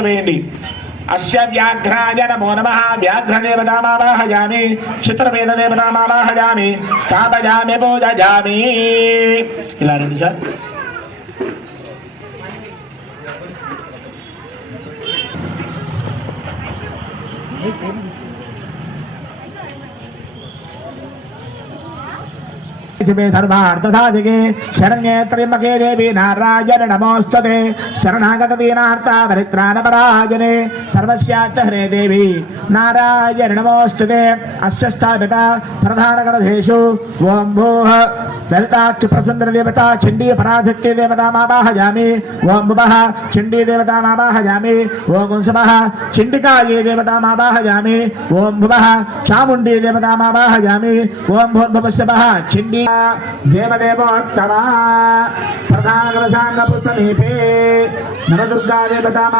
వేయండి. అస్య వ్యాఘ్రాయ నమో నమః. వ్యాఘ్రదేవతామావాహయామి. చిత్రవేదదేవతామావాహయామి. స్థాపయామి పూజయామి. ఇలా రండి సార్. सर्वार्थसाधिके शरण्ये त्र्यम्बके देवी नारायण नमोस्तुते. शरणागत दीनार्ता परित्राणपरायणे सर्वस्यार्थ हरे देवी नारायण नमोस्तुते. अस्य स्थापिता प्रधानग्रन्थेषु ओं भूः ललिताच्च प्रसन्न देवता चण्डी पराशक्ति देवतामावाहयामि. ओं भुवः चण्डी देवतामावाहयामि. ओं शुभः चण्डिकायै देवतामावाहयामि. ओं भुवः चामुण्डी देवतामावाहयामि. ओं भूर्भुवस्वः चण्डी देवदेवोत्तमा प्रधानग्रन्थान् पुस्तमीपे नवदुर्गा देवता